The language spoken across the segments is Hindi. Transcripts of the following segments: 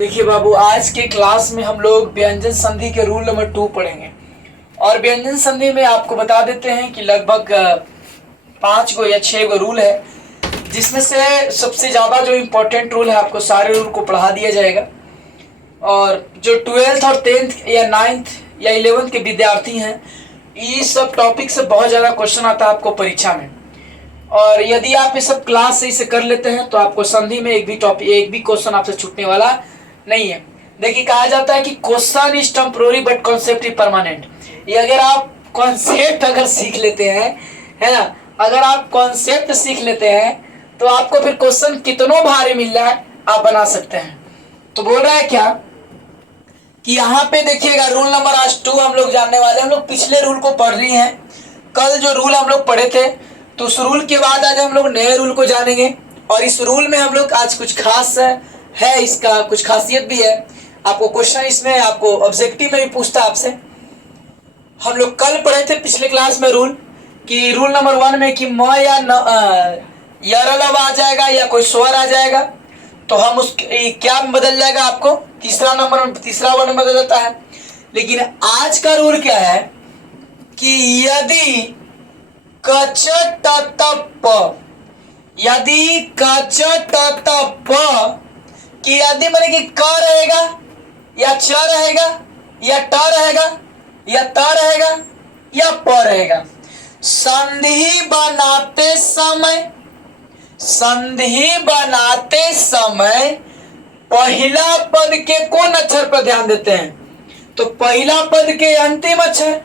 देखिए बाबू, आज के क्लास में हम लोग व्यंजन संधि के रूल नंबर 2 पढ़ेंगे। और व्यंजन संधि में आपको बता देते हैं कि लगभग 5 गो या 6 गो रूल है, जिसमें से सबसे ज़्यादा जो इम्पोर्टेंट रूल है आपको सारे रूल को पढ़ा दिया जाएगा। और जो 12th और 10th या 9th या 11th के विद्यार्थी हैं, ये सब टॉपिक से बहुत ज़्यादा क्वेश्चन आता है आपको परीक्षा में। और यदि आप ये सब क्लास सही से कर लेते हैं तो आपको संधि में एक भी क्वेश्चन आपसे छूटने वाला नहीं है। देखिए, कहा जाता है कि question is temporary but concept is permanent. ये अगर आप कॉन्सेप्ट सीख लेते हैं, है ना, अगर आप कॉन्सेप्ट सीख लेते हैं तो आपको फिर क्वेश्चन कितनों भारी मिल रहा है आप बना सकते हैं। तो बोल रहा है क्या कि यहाँ पे देखिएगा, रूल नंबर आज 2 हम लोग जानने वाले हैं। हम लोग पिछले रूल को पढ़ रही हैं। कल जो रूल हम लोग पढ़े थे, तो उस रूल के बाद आज हम लोग नए रूल को जानेंगे। और इस रूल में हम लोग आज कुछ खास है, इसका कुछ खासियत भी है। आपको क्वेश्चन इसमें आपको ऑब्जेक्टिव में भी पूछता आपसे। हम लोग कल पढ़े थे पिछले क्लास में रूल कि रूल नंबर 1 में कि म या यरलब आ जाएगा या कोई स्वर आ जाएगा तो हम उस क्या बदल जाएगा, आपको तीसरा वर्ड बदल जाता है। लेकिन आज का रूल क्या है कि यदि कच ट प, यदि कच ट प कि यदि माने कि क रहेगा या च रहेगा या ट रहेगा या त रहेगा या प रहेगा, संधि बनाते समय पहला पद के कौन अक्षर पर ध्यान देते हैं? तो पहला पद के अंतिम अक्षर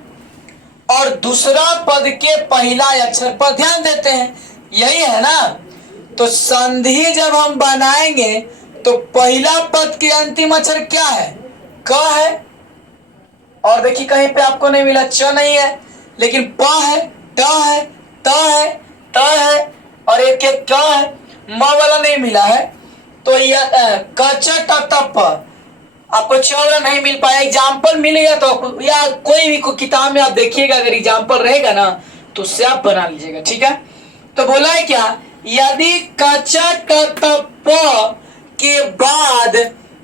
और दूसरा पद के पहला अक्षर पर ध्यान देते हैं। यही है ना। तो संधि जब हम बनाएंगे तो पहला पद के अंतिम अक्षर क्या है? क है। और देखिए कहीं पे आपको नहीं मिला, च नहीं है, लेकिन प है, ट है, त है, त है और एक क है, म वाला नहीं मिला है। तो यह कच ट त प आपको च वाला नहीं मिल पाया। एग्जाम्पल मिलेगा तो या कोई भी किताब में आप देखिएगा, अगर एग्जाम्पल रहेगा ना तो उससे आप बना लीजिएगा, ठीक है। तो बोला है क्या, यदि कच ट त प के बाद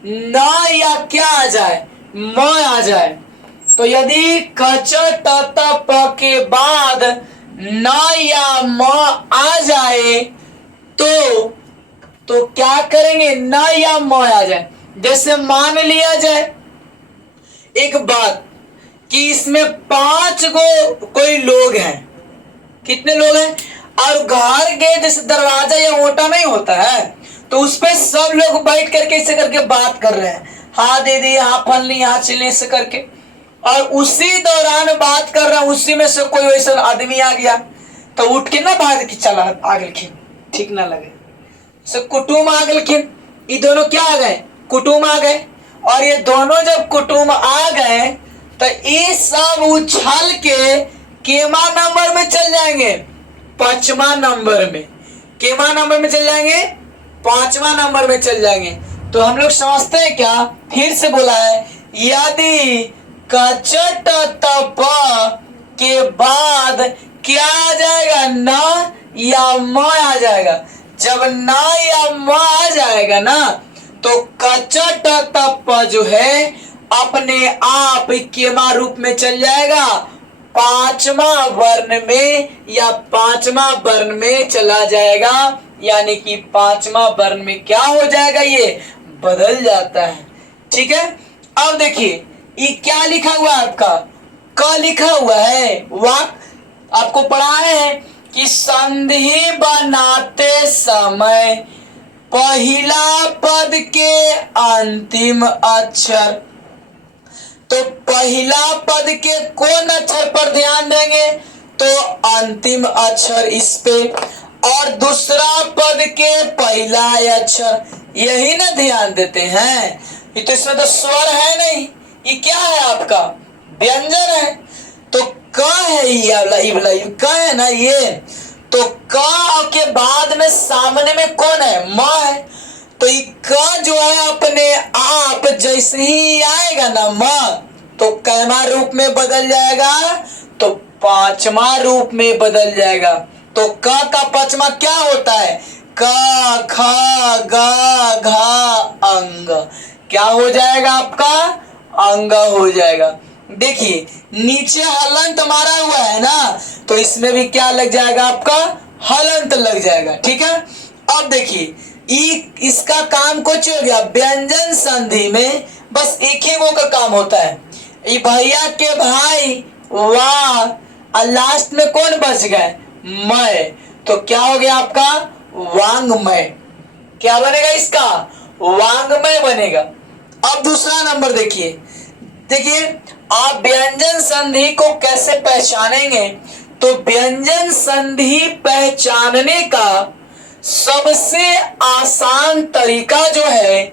न या क्या आ जाए, म आ जाए, तो यदि कच ट त प के बाद न या म आ जाए तो क्या करेंगे? न या म आ जाए। जैसे मान लिया जाए एक बात कि इसमें 5 गो कोई लोग हैं। कितने लोग हैं? और घर के जैसे दरवाजा या ओटा नहीं होता है, तो उस पे सब लोग बैठ करके ऐसे करके बात कर रहे हैं, हाँ दीदी, हाँ फलनी, हाँ चिल्ली, ऐसे करके। और उसी दौरान बात कर रहे हैं, उसी में से कोई वैसा आदमी आ गया तो उठ के ना भाग के चला आ गलखिन, ठीक ना लगे। सब कुटुम आ गलखिन, ये दोनों क्या आ गए? कुटुम आ गए। और ये दोनों जब कुटुम आ गए तो ये सब उछल के केमा नंबर में चल जाएंगे? 5वां नंबर में। केमा नंबर में चल जाएंगे? 5वां नंबर में चल जाएंगे। तो हम लोग समझते हैं क्या? फिर से बोला है, यदि कच ट त प के बाद क्या आ जाएगा? न या म आ जाएगा। जब न या म आ जाएगा ना तो कच ट त प जो है अपने आप केमा रूप में चल जाएगा? 5वां वर्ण में या 5वां वर्ण में चला जाएगा। यानी कि 5वां वर्ण में क्या हो जाएगा? ये बदल जाता है, ठीक है। अब देखिए ये क्या लिखा हुआ है आपका? क लिखा हुआ है। वाक आपको पढ़ाए हैं कि संधि बनाते समय पहला पद के अंतिम अक्षर, तो पहला पद के कौन अक्षर पर ध्यान देंगे? तो अंतिम अक्षर इस पे। और दूसरा पद के पहला अक्षर, यही ना ध्यान देते हैं। ये तो इसमें तो स्वर है नहीं, ये क्या है आपका? व्यंजन है। तो क है, ये क है ना ये। तो क के बाद में सामने में कौन है? म है। तो ये क जो है अपने आप जैसे ही आएगा ना म, तो कैमा रूप में बदल जाएगा? तो 5वां रूप में बदल जाएगा। तो क का 5वां क्या होता है? क ख ग घ अंग। क्या हो जाएगा आपका, अंग हो जाएगा। देखिए नीचे हलंत मारा हुआ है ना, तो इसमें भी क्या लग जाएगा आपका, हलंत लग जाएगा। ठीक है, अब देखिए इसका काम कुछ हो गया, व्यंजन संधि में बस एक ही वो का काम होता है, ये भैया के भाई वाह, और लास्ट में कौन बच गए, मैं, तो क्या हो गया आपका, वांग्मय। क्या बनेगा इसका, वांग्मय बनेगा। अब दूसरा नंबर देखिए, देखिए आप व्यंजन संधि को कैसे पहचानेंगे, तो व्यंजन संधि पहचानने का सबसे आसान तरीका जो है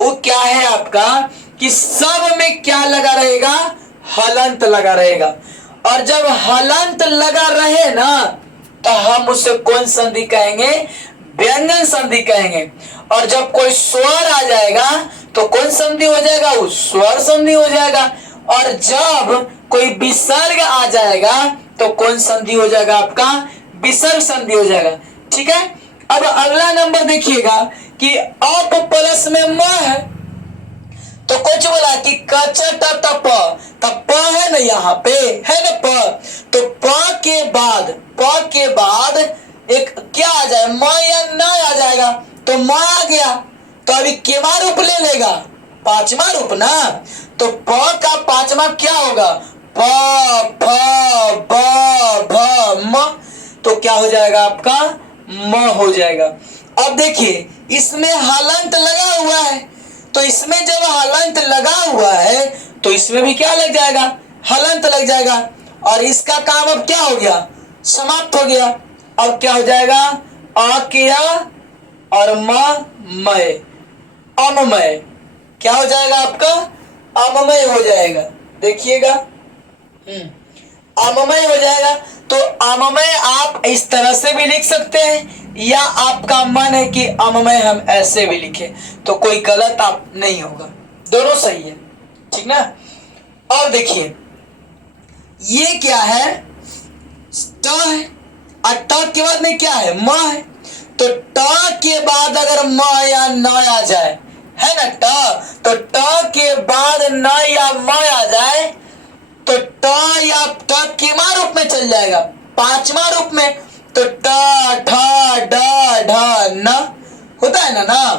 वो क्या है आपका, कि सब में क्या लगा रहेगा, हलंत लगा रहेगा। और जब हलंत लगा रहे ना, तो हम उसे कौन संधि कहेंगे, व्यंजन संधि कहेंगे। और जब कोई स्वर आ जाएगा तो कौन संधि हो जाएगा, वो स्वर संधि हो जाएगा। और जब कोई विसर्ग आ जाएगा तो कौन संधि हो जाएगा आपका, विसर्ग संधि हो जाएगा। ठीक है, अब अगला नंबर देखिएगा कि अप प्लस में म है, तो कुछ बोला कि कच ट प, तब प है ना, यहाँ पे है ना प, तो प के बाद एक क्या आ जाए, म या न आ जाएगा, तो म आ गया, तो अभी केवा रूप ले लेगा, पांचवा रूप ना, तो प का पांचवा क्या होगा, प फ ब भ म, तो क्या हो जाएगा आपका, म हो जाएगा। अब देखिए इसमें हलंत लगा हुआ है, तो इसमें जब हलंत लगा हुआ है तो इसमें भी क्या लग जाएगा, हलंत लग जाएगा। और इसका काम अब क्या हो गया, समाप्त हो गया। अब क्या हो जाएगा, अ किया और मय, अममय, क्या हो जाएगा आपका, अममय हो जाएगा। देखिएगा अममय हो जाएगा। तो अममय आप इस तरह से भी लिख सकते हैं, या आपका मन है कि अममय हम ऐसे भी लिखें, तो कोई गलत आप नहीं होगा, दोनों सही है। ठीक ना। और देखिए ये क्या है, ट है, और ट के बाद में क्या है, म है, तो ट के बाद अगर म या न आ जाए, है ना ट, तो ट के बाद न या म आ जाए तो ट या ट किमा रूप में चल जाएगा, पांचवा रूप में, तो ट ठ ड ढ न होता है ना,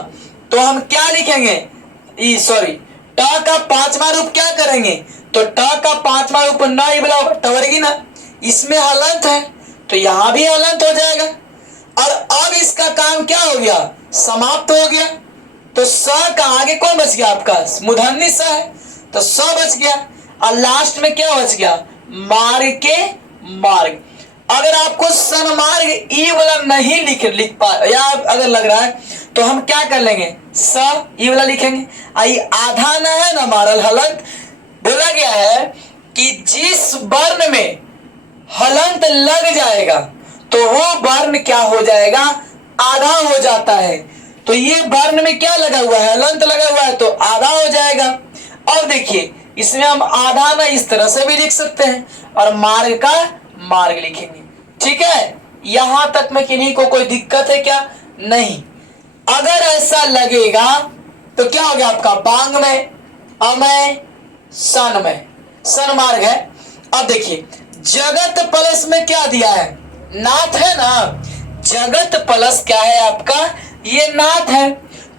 तो हम क्या लिखेंगे, सॉरी ट का पांचवा रूप क्या करेंगे, तो ट का पांचवा रूप न ही बोला टवर्गी ना, इसमें हलंत है तो यहां भी हलंत हो जाएगा। और अब इसका काम क्या हो गया, समाप्त हो गया। तो स का आगे कौन बच गया आपका, मूर्धन्य स है, तो स बच गया, और लास्ट में क्या बच गया, मार्ग के मार्ग। अगर आपको सन्मार्ग ई वाला नहीं लिख पा, या अगर लग रहा है तो हम क्या कर लेंगे, स ई वाला लिखेंगे। आई आधा न है ना मारल हलंत, बोला गया है कि जिस वर्ण में हलंत लग जाएगा तो वो वर्ण क्या हो जाएगा, आधा हो जाता है। तो ये वर्ण में क्या लगा हुआ है, हलंत लगा हुआ है, तो आधा हो जाएगा। और देखिए इसमें हम आधा ना इस तरह से भी लिख सकते हैं, और मार्ग का मार्ग लिखेंगे। ठीक है, यहां तक में किन्हीं को कोई दिक्कत है क्या, नहीं। अगर ऐसा लगेगा तो क्या हो गया आपका, बांग्मय, अमय, सन्मय, सन्मार्ग है। अब देखिए जगत प्लस में क्या दिया है, नाथ है ना, जगत प्लस क्या है आपका, ये नाथ है।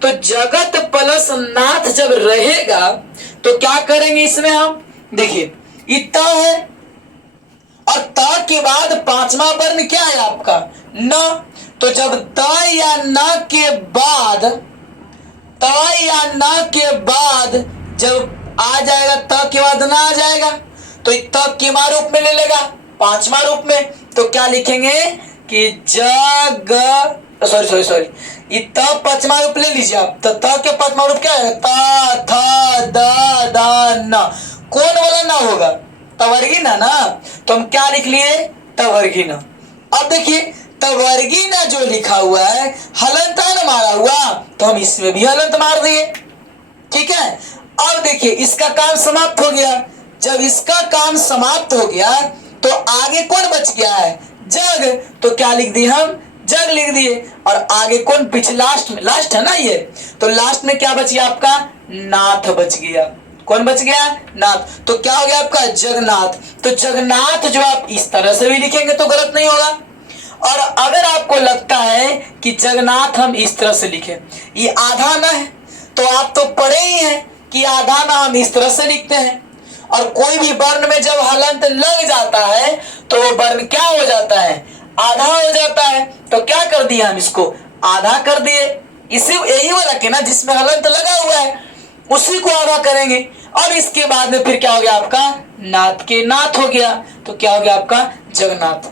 तो जगत प्लस नाथ जब रहेगा तो क्या करेंगे इसमें हम, देखिए ये त है, और त के बाद पांचवा वर्ण क्या है आपका, न, तो जब त या न के बाद, त या न के बाद जब आ जाएगा, त के बाद न आ जाएगा, तो त किमा रूप में ले लेगा, पांचवा रूप में, तो क्या लिखेंगे कि जग, सॉरी ये त पांचवा रूप ले लीजिए आप, तो त के पांचवा रूप क्या है, त थ द द न, कौन वाला ना होगा, तवर्गी ना, तो हम क्या लिख लिए, तवर्गी ना। अब देखिए तवर्गी ना जो लिखा हुआ है, हलंत न मारा हुआ, तो हम इसमें भी हलंत मार दिए। ठीक है, अब देखिए इसका काम समाप्त हो गया। जब इसका काम समाप्त हो गया तो आगे कौन बच गया है, जग, तो क्या लिख दिए हम, जग लिख दिए, और आगे कौन पीछे लास्ट में, लास्ट है ना ये, तो लास्ट में क्या बच गया आपका, नाथ बच गया। कौन बच गया, नाथ। तो क्या हो गया आपका, जगन्नाथ। तो जगन्नाथ जो आप इस तरह से भी लिखेंगे तो गलत नहीं होगा। और अगर आपको लगता है कि जगन्नाथ हम इस तरह से लिखे, ये आधा ना है, तो आप तो पढ़े ही हैं कि आधा ना हम इस तरह से लिखते हैं। और कोई भी वर्ण में जब हलंत लग जाता है तो वो वर्ण क्या हो जाता है, आधा हो जाता है। तो क्या कर दिया हम इसको, आधा कर दिए। इसी यही वाला के ना जिसमें हलंत लगा हुआ है उसी को आधा करेंगे। और इसके बाद में फिर क्या हो गया आपका, नाथ के नाथ हो गया। तो क्या हो गया आपका, जगन्नाथ।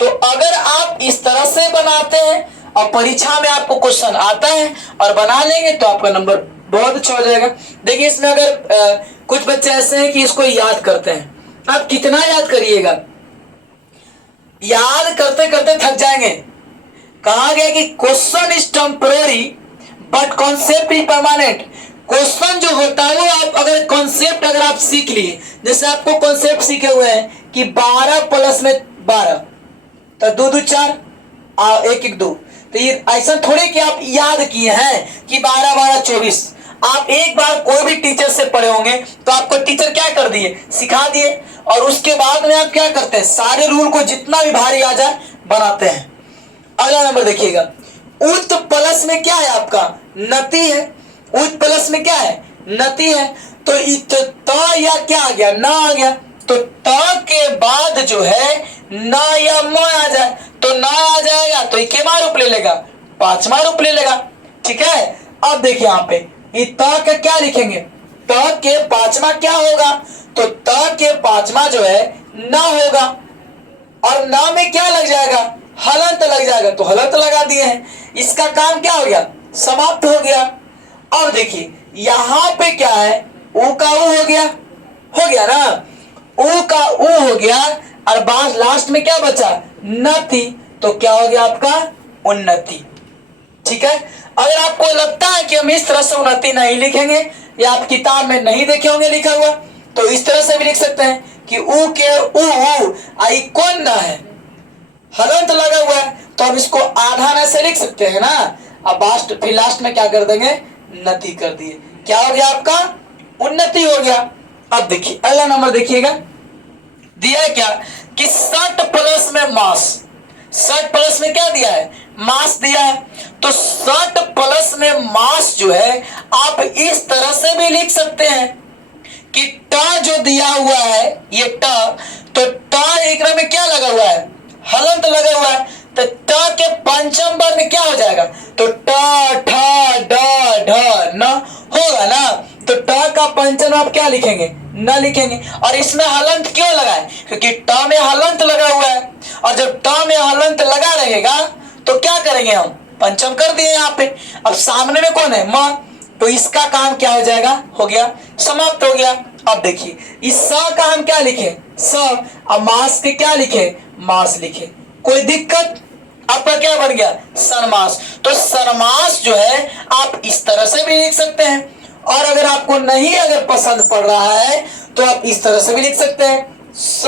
तो अगर आप इस तरह से बनाते हैं और परीक्षा में आपको क्वेश्चन आता है और बना लेंगे तो आपका नंबर बहुत अच्छा हो जाएगा। देखिए इसमें अगर कुछ बच्चे ऐसे हैं कि इसको याद करते हैं, आप कितना याद करिएगा, याद करते करते थक जाएंगे। कहा गया कि question is temporary but concept is permanent. Question जो होता है वो आप अगर कॉन्सेप्ट अगर आप सीख लिए, जैसे आपको कॉन्सेप्ट सीखे हुए हैं कि 12 प्लस में 12 तो 2 2 4 1 1 2, तो ये ऐसा थोड़े कि आप याद किए हैं कि 12 12 24। आप एक बार कोई भी टीचर से पढ़े होंगे तो आपको टीचर क्या कर दिए, सिखा दिए, और उसके बाद में आप क्या करते हैं, सारे रूल को जितना भी भारी आ जाए बनाते हैं। अगला नंबर देखिएगा, उत प्लस में क्या है आपका, नति है। उत प्लस में क्या है, नति है। तो इत त या क्या आ गया, ना आ गया। तो त के बाद जो है न या म आ जाए तो न आ जाएगा तो इकेवा रूप ले लेगा, पांचवा रूप ले लेगा। ठीक है, अब देखिए यहाँ पे त का क्या लिखेंगे, त के पांचवा क्या होगा, तो त के पांचवा जो है न होगा, और न में क्या लग जाएगा, हलंत लग जाएगा, तो हलंत लगा दिए हैं। इसका काम क्या हो गया, समाप्त हो गया। अब देखिए यहां पे क्या है, ऊ का ऊ हो गया ना, ऊ का ऊ हो गया, और बाद लास्ट में क्या बचा, नति, तो क्या हो गया आपका, उन्नति। ठीक है, अगर आपको लगता है कि हम इस तरह से उन्नति नहीं लिखेंगे या आप किताब में नहीं देखे होंगे लिखा हुआ, तो इस तरह से भी लिख सकते हैं कि ऊ के ऊ आई कौन ना है, हलंत लगा हुआ है, तो अब इसको आधा ना से लिख सकते हैं ना। अब फिर लास्ट में क्या कर देंगे, नति कर दिए, क्या हो गया आपका, उन्नति हो गया। अब देखिए अगला नंबर देखिएगा, दिया है क्या कि 60 प्लस में मास, 60 प्लस में क्या दिया है, मास दिया है। तो 60 प्लस में मास जो है आप इस तरह से भी लिख सकते हैं कि ट जो दिया हुआ है ये ट, तो ट एक में क्या लगा हुआ है, हलंत लगा हुआ है, तो ट के पंचम वर्ण क्या हो जाएगा, तो ट ठ ड ढ न होगा ना। तो ट का पंचम आप क्या लिखेंगे, न लिखेंगे। और इसमें हलंत क्यों लगा है, क्योंकि ट में हलंत लगा हुआ है, और जब ट में हलंत लगा रहेगा तो क्या करेंगे हम, पंचम कर दिए यहाँ पे। अब सामने में कौन है, म, तो इसका काम क्या हो जाएगा, हो गया, समाप्त हो गया। अब देखिए इस स का हम क्या लिखे, स, अब मास के क्या लिखे, मास लिखे, कोई दिक्कत, आपका क्या बन गया, सरमास। तो सरमास जो है आप इस तरह से भी लिख सकते हैं, और अगर आपको नहीं अगर पसंद पड़ रहा है तो आप इस तरह से भी लिख सकते हैं, स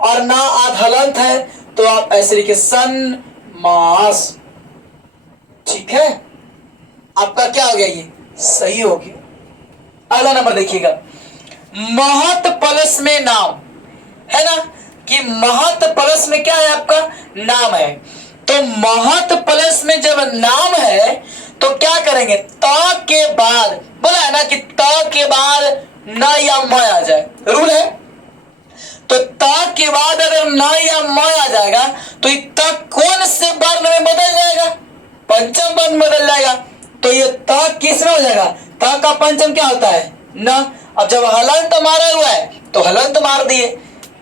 और ना आध हलंत है तो आप ऐसे लिखे सन मास। ठीक है, आपका क्या हो गया, ये सही हो गया। अगला नंबर देखिएगा, महत प्लस में नाम है ना, कि महत प्लस में क्या है आपका, नाम है। तो महत प्लस में जब नाम है तो क्या करेंगे, त के बाद बोला है ना कि त के बाद न या म आ जाए, रूल है। तो त के बाद अगर न या म आ जाएगा तो त कौन से वर्ण में बदल जाएगा, पंचम वर्ण बदल जाएगा। तो ये त किस में हो जाएगा, त का पंचम क्या होता है, न। अब जब हलंत मारा हुआ है तो हलंत मार दिए।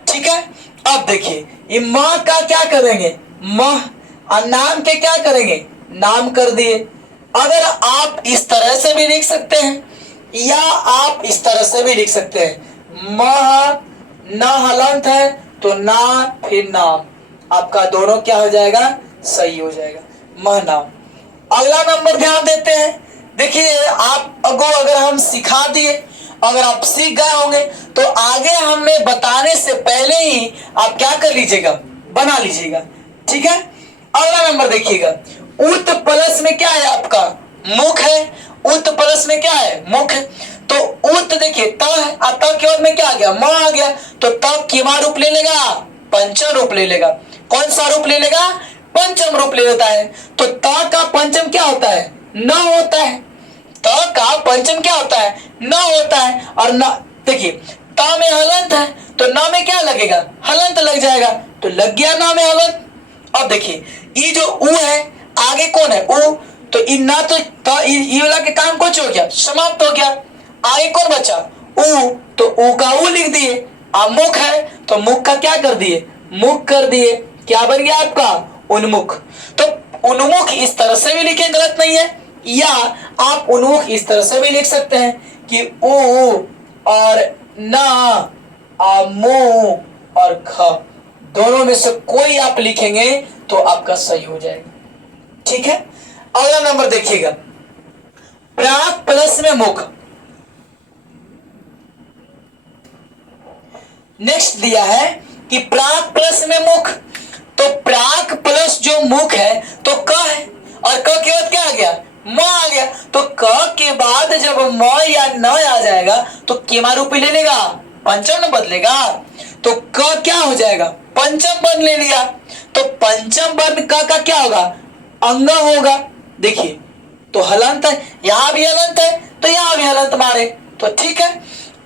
ठीक है, अब देखिए ये म का क्या करेंगे, म, और नाम के क्या करेंगे, नाम कर दिए। अगर आप इस तरह से भी लिख सकते हैं या आप इस तरह से भी लिख सकते हैं, म न हलंत है तो ना फिर नाम, आपका दोनों क्या हो जाएगा, सही हो जाएगा, मह नाम। अगला नंबर ध्यान देते हैं, देखिए आप अगर हम सिखा दिए, अगर आप सीख गए होंगे तो आगे हमें बताने से पहले ही आप क्या कर लीजिएगा, बना लीजिएगा। ठीक है, अगला नंबर देखिएगा, उत प्लस में क्या है आपका मुख है, उत प्लस में क्या है मुख। तो उत देखिए त है, त के बाद में क्या आ गया म आ गया, तो त किमा रूप ले लेगा, पंचम रूप ले लेगा। कौन सा रूप ले लेगा, पंचम रूप ले लेता है। तो त का पंचम क्या होता है, न होता है। त का पंचम क्या होता है, न होता है। और न देखिए त में हलंत है तो न में क्या लगेगा, हलंत लग जाएगा, तो लग गया न में हलंत। अब देखिए ये जो उ है आगे कौन है उ, तो इन ना तो ये वाला के काम कुछ हो गया, समाप्त हो गया। आगे कौन बचा उ, तो उ का उ लिख दिए। अब मुख है तो मुख का क्या कर दिए, मुख कर दिए। क्या बन गया आपका उन्मुख। तो उन्मुख इस तरह से भी लिखे गलत नहीं है, या आप उन्मुख इस तरह से भी लिख सकते हैं कि उ और ना मु और ख, दोनों में से कोई आप लिखेंगे तो आपका सही हो जाएगा। ठीक है, अगला नंबर देखिएगा, प्राक प्लस में मुख। नेक्स्ट दिया है कि प्राक प्लस में मुख, तो प्राक प्लस जो मुख है तो क है, और क के बाद क्या आ गया, म आ गया। तो क के बाद जब म या न आ जाएगा तो केमा रूप ले लेगा, पंचम न बदलेगा। तो क क्या हो जाएगा, पंचम वर्ण ले लिया। तो पंचम वर्ण क का क्या होगा, अंग होगा। देखिए तो हलंत है, यहां भी हलंत है तो यहां भी हलंत मारे, तो ठीक है।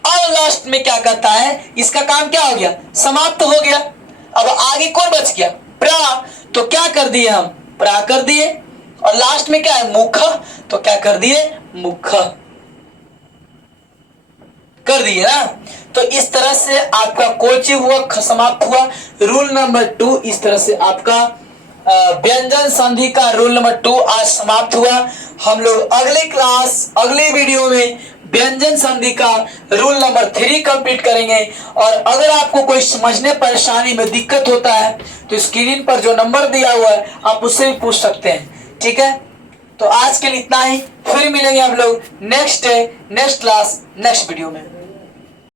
और लास्ट में क्या कहता है, इसका काम क्या हो गया, समाप्त हो गया। अब आगे कौन बच गया, प्रा, तो क्या कर दिए हम, प्रा कर दिए। और लास्ट में क्या है मुख, तो क्या कर दिए, मुख कर दिए ना। तो इस तरह से आपका कोचिंग हुआ, समाप्त हुआ। रूल नंबर 2 इस तरह से आपका व्यंजन संधि का रूल नंबर 2 आज समाप्त हुआ। हम लोग अगले क्लास, अगले वीडियो में व्यंजन संधि का रूल नंबर 3 कंप्लीट करेंगे। और अगर आपको कोई समझने परेशानी में दिक्कत होता है तो स्क्रीन पर जो नंबर दिया हुआ है आप उससे भी पूछ सकते हैं। ठीक है, तो आज के लिए इतना ही, फिर मिलेंगे हम लोग next day, next class, next video में।